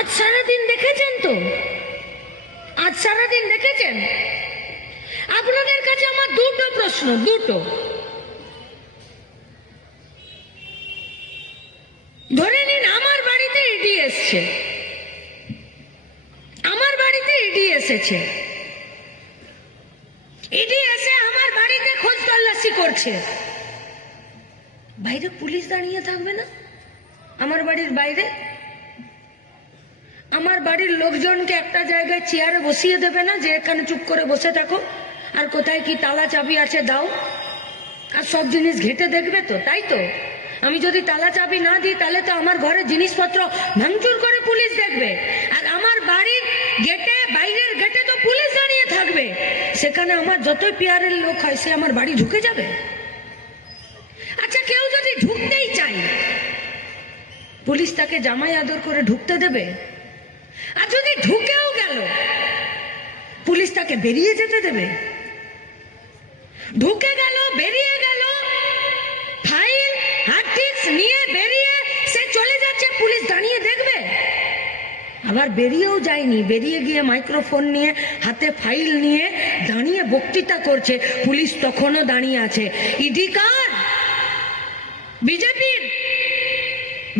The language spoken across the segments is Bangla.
আজ সারাদিন দেখেছেন তো, আজ সারাদিন দেখেছেন। আপনাদের কাছে আমার দুটো প্রশ্ন, দুটো। ধরে নিন আমার বাড়িতে ইডি এসছে, আমার বাড়িতে ইডি এসেছে, ইডি এসে আমার বাড়িতে খোঁজ তল্লাশি করছে। বাইরে পুলিশ দাঁড়িয়ে থাকবে না? আমার বাড়ির বাইরে আমার বাড়ির লোকজনকে একটা জায়গায় চেয়ারে বসিয়ে দেবে না, যে এখানে চুপ করে বসে থাকো, আর কোথায় কি তালা চাবি আছে দাও, আর সব জিনিস ঘেটে দেখবে তো? তাই তো, আমি যদি তালা চাবি না দিই তাহলে তো আমার ঘরের জিনিসপত্র ভাঙচুর করে পুলিশ দেখবে, আর আমার বাড়ির গেটে, বাইরের গেটে তো পুলিশ দাঁড়িয়ে থাকবে। সেখানে আমার যতই পিয়ারের লোক হয় সে আমার বাড়ি ঢুকে যাবে? আচ্ছা, কেউ যদি ঢুকতেই চায়, পুলিশ তাকে জামাই আদর করে ঢুকতে দেবে? আর যদি ঢুকেও গেল, পুলিশ তাকে বেরিয়ে যেতে দেবে? ঢুকে গেল, বেরিয়ে গেল, ফাইল হার্ড ডিস্ক নিয়ে বেরিয়ে সে চলে যাচ্ছে, পুলিশ দাঁড়িয়ে দেখবে? আবার বেরিয়েও যায়নি, বেরিয়ে গিয়ে মাইক্রোফোন নিয়ে, হাতে ফাইল নিয়ে দাঁড়িয়ে বক্তৃতা করছে, পুলিশ তখনও দাঁড়িয়ে আছে। ইডি কার? বিজেপির।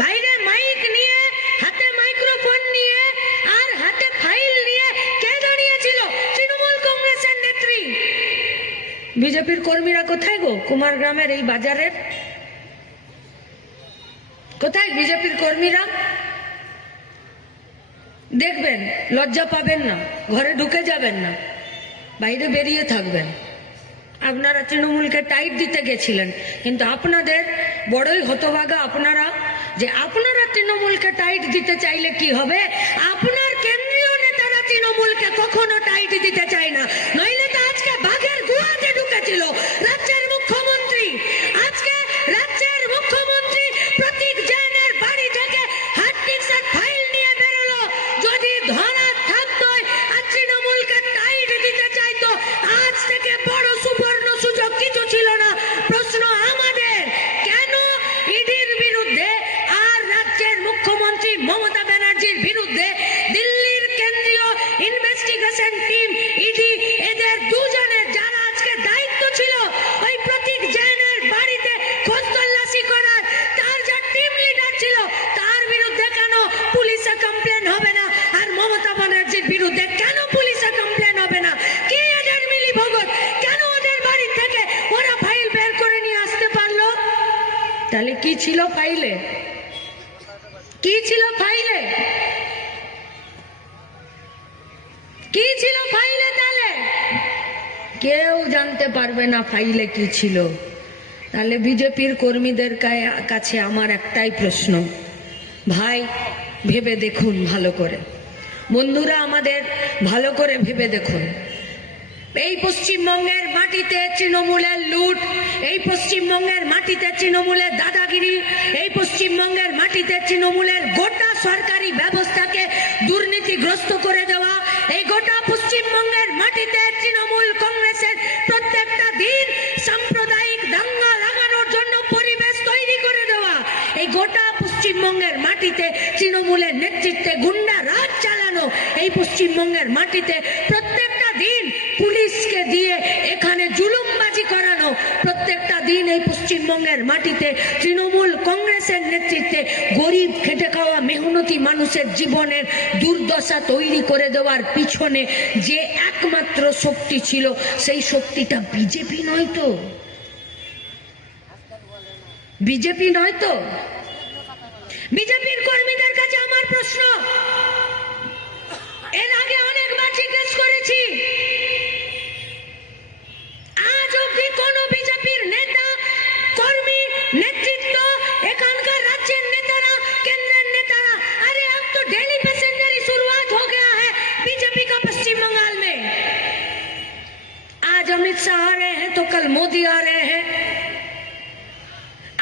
বাইরে মাইক নিয়ে, হাতে মাইক্রোফোন নিয়ে আর হাতে ফাইল নিয়ে কে দাঁড়িয়েছিল? তৃণমূল কংগ্রেসের নেত্রী। বিজেপির কর্মীরা কোথায় গো? কুমারগ্রামের এই বাজারের কোথায় বিজেপির কর্মীরা? দেখবেন, লজ্জা পাবেন না, ঘরে ঢুকে যাবেন না, বাইরে বেরিয়ে থাকবেন। আপনারা তৃণমূলকে টাইট দিতে গেছিলেন, কিন্তু আপনাদের বড়ই হতভাগা আপনারা, যে আপনারা তৃণমূলকে টাইট দিতে চাইলে কি হবে? আপনার কেন্দ্রীয় নেতারা তৃণমূলকে কখনো টাইট দিতে চায় না, নইলে তো আজকে বাঘের গুহাতে ঢুকেছিল রাজ্যের মুখ্যমন্ত্রী। আজকে রাজ্যের মুখ্যমন্ত্রী প্রতীক জৈনের বাড়ি থেকে হার্ড ডিস্ক আর ফাইল নিয়ে বেরোলো। যদি ধরা থাকতো আর তৃণমূলকে টাইট দিতে চাইতো, আজ থেকে বড় সুবর্ণ সুযোগ কিছু ছিল না। প্রশ্ন আমাদের, কেন ইডির বিরুদ্ধে আর রাজ্যের মুখ্যমন্ত্রী মমতা ব্যানার্জির বিরুদ্ধে দিল্লির কেন্দ্রীয় ইনভেস্টিগেশন টিম ইডি, এদের দুজনের যারা আজকে দায়িত্ব ছিল ওই প্রতীক জৈনের বাড়িতে খোঁজ তল্লাশি করার, তার যা টিম লিডার ছিল, তার বিরুদ্ধে কেন পুলিশে কমপ্লেন হবে না? আর মমতা ব্যানার্জির বিরুদ্ধে কেন পুলিশে কমপ্লেন হবে না? কি এদের মিলি ভগত? কেন ওদের বাড়ি থেকে ওরা ফাইল বের করে নিয়ে আসতে পারলো? তাহলে কি ছিল ফাইলে? কি ছিল ফাইলে? কি ছিল ফাইলে? তাহলে কেউ জানতে পারবে না ফাইলে কি ছিল। তাহলে বিজেপির কর্মীদের কাছে আমার একটাই প্রশ্ন, ভাই ভেবে দেখুন ভালো করে, বন্ধুরা আমাদের ভালো করে ভেবে দেখুন। এই পশ্চিমবঙ্গের মাটিতে তৃণমূলের লুট, এই পশ্চিমবঙ্গের মাটিতে তৃণমূলের দাদাগিরি, এই পশ্চিমবঙ্গের মাটিতে তৃণমূলের গোটা সরকারি ব্যবস্থাকে দুর্নীতিগ্রস্ত করে দেওয়া, এই গোটা পশ্চিমবঙ্গের মাটিতে তৃণমূল কংগ্রেসের প্রত্যেকটা দিন সাম্প্রদায়িক দাঙ্গা লাগানোর জন্য পরিবেশ তৈরি করে দেওয়া, এই গোটা পশ্চিমবঙ্গের মাটিতে তৃণমূলের নেতৃত্বে গুন্ডা রাজ চালানো, এই পশ্চিমবঙ্গের মাটিতে প্রত্যেকটা দিন পুলিশকে দিয়ে এখানে জুলুমবাজি করানো, প্রত্যেকটা দিন এই পশ্চিমবঙ্গের মাটিতে তৃণমূল কংগ্রেসের নেতৃত্বে গরিব খেটে খাওয়া মেহনতি মানুষের জীবনের দুর্দশা তৈরি করে দেওয়ার পিছনে যে একমাত্র শক্তি ছিল, সেই শক্তিটা বিজেপি নয় তো? বিজেপি নয় তো? বিজেপির কর্মীদের কাছে আমার প্রশ্ন, এর আগে অনেকবার জিজ্ঞেস করেছি, আজ অব্দি কোন বিজেপির নেতা, কর্মী, নেতৃত্ব, এখানকার রাজ্যের নেতারা, কেন্দ্রের নেতারা, अरे अब तो डेली पैसेंजर ही शुरुआत हो गया है बीजेपी का पश्चिम बंगाल में। आज अमित शाह आ रहे हैं तो कल मोदी आ रहे हैं,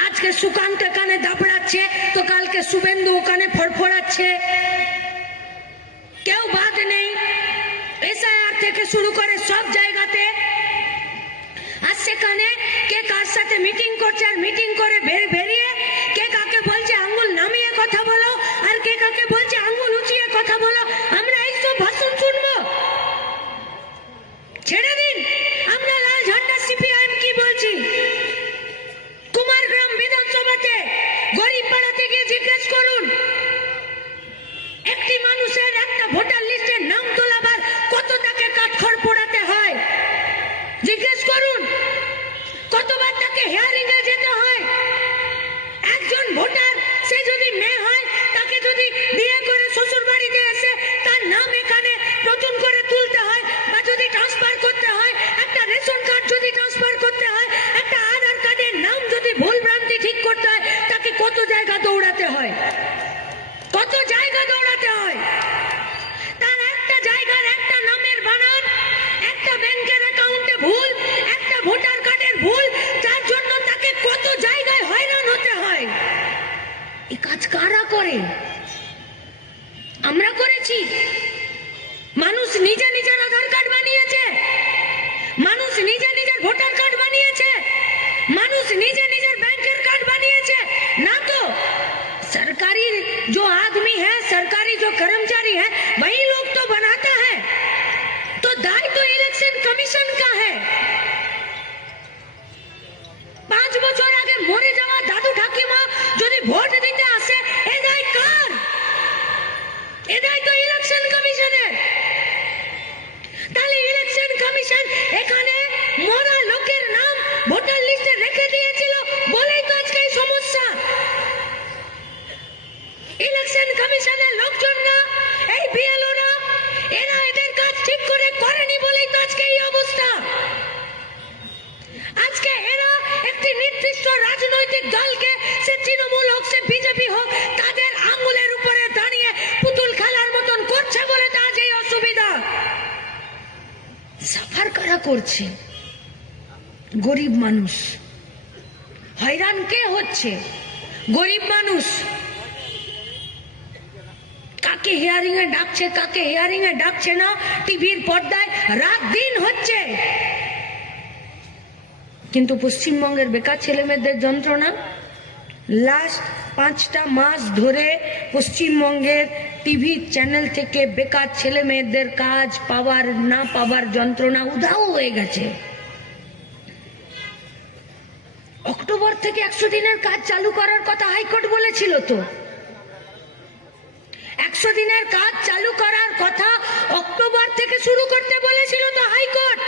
আজকে সুকান্ত কানে দাপড়াচ্ছে তো কালকে শুভেন্দু ওখানে ফড়ফড়াচ্ছে, কেউ বাদ নেই। এসআইআর থেকে শুরু করে সব জায়গাতে, আর সেখানে কে কার সাথে মিটিং করছে, আর মিটিং করে বেরিয়ে কে কাকে বলছে আঙ্গুল নামিয়ে কথা বলো, আর কে কাকে বলছে আঙ্গুল উঁচিয়ে করে? আমরা করেছি? মানুষ নিজে নিজের আধার কার্ড বানিয়েছে, মানুষ নিজে নিজের ভোটার কার্ড বানিয়েছে, মানুষ নিজে নিজের बैंकेर कार्ड বানিয়েছে ना। तो सरकारी जो आदमी है, सरकारी जो कर्मचारी है, वही लोग तो बनाता है। तो दाय तो इलेक्शन कमीशन का है। 5 বছর আগে মরে যাওয়া দাদু ঠাকুমা যদি ভোট দিতে আসে, এ দায় কার? এ দায় তো ইলেকশন কমিশনের। তাহলে ইলেকশন কমিশন এখানে মরা লোকের নাম ভোটার লিস্টে রেখে দিয়েছিল বলেই তো আজকে এই সমস্যা। ইলেকশন কমিশনের লোকজন না, এই বিএলও না, এরা এদের কাজ ঠিক করে করেনি বলেই তো আজকে এই অবস্থা। আজকে এরা একটি নির্দিষ্ট রাজনৈতিক দলকে, সে তৃণমূল হোক, সে বিজেপি হোক, তাদের আঙুলের উপরে দাঁড়িয়ে পুতুল খেলার মতন করছে বলে তো আজ এই অসুবিধা। সাফার কারা করছে? গরিব মানুষ। হয়রান কে হচ্ছে? গরিব মানুষ। কাকে হিয়ারিং এ ডাকছে, কাকে হিয়ারিং এ ডাকছে না, টিভির পর্দায় রাত দিন হচ্ছে। কিন্তু পশ্চিমবঙ্গের বেকার ছেলে মেয়েদের যন্ত্রণা লাস্ট 5টা মাস ধরে পশ্চিমবঙ্গের টিভি চ্যানেল থেকে বেকার ছেলে মেয়েদের কাজ পাওয়ার না পাওয়ার যন্ত্রণা উধাও হয়ে গেছে। অক্টোবর থেকে 100 দিনের কাজ চালু করার কথা হাইকোর্ট বলেছিল। তো 100 দিনের কাজ চালু করার কথা অক্টোবর থেকে শুরু করতে বলেছিল তো হাইকোর্ট।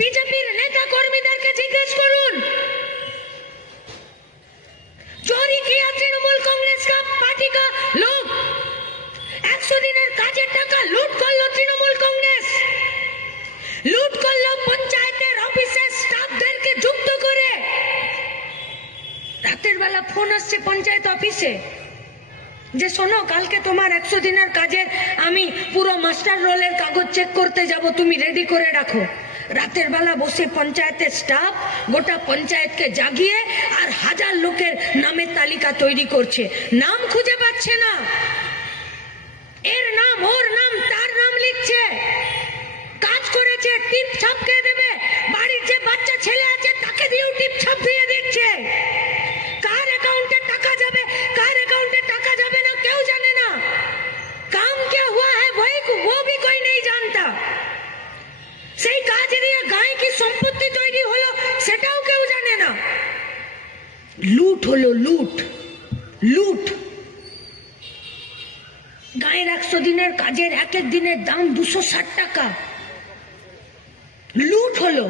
बीजेपी नेता কর্মীদেরকে জিজ্ঞেস করুন, चोरी किया तृणमूल कांग्रेस का पार्टी का लोग। 100 দিনের কাজের টাকা লুট করলো তৃণমূল কংগ্রেস, লুট করলো পঞ্চায়েতের অফিসের স্টাফদেরকে যুক্ত করে। রাতের বেলা ফোন আসছে পঞ্চায়েত অফিসে যে শোনো, কালকে তোমার 100 দিনের কাজের আমি পুরো মাস্টার রোলের কাগজ চেক করতে যাব, তুমি রেডি করে রাখো। রাতের বেলা বসে পঞ্চায়েতের স্টাফ গোটা পঞ্চায়েতকে জাগিয়ে আর 1000 লোকের নামের তালিকা তৈরি করছে। নাম খুঁজে পাচ্ছে না, এর নাম, ওর নাম, তার নাম লিখছে। কাজ করেছে, টিপ ছাপকে দেবে, বাড়ির যে বাচ্চা ছেলে আছে তাকে দিয়েও টিপ ছাপ দিয়ে দিচ্ছে। কার অ্যাকাউন্টে টাকা যাবে, কার অ্যাকাউন্টে টাকা যাবে না কেউ জানে না। কাম क्या हुआ है वो भी कोई नहीं जानता। সেই কাজ দিয়ে গায়ে কি সম্পত্তি তৈরি হলো সেটাও কেউ জানে না। লুট হলো, লুট লুট। গায়ের 100 দিনের কাজের এক এক দিনের দাম 260 টাকা। লুট হলো।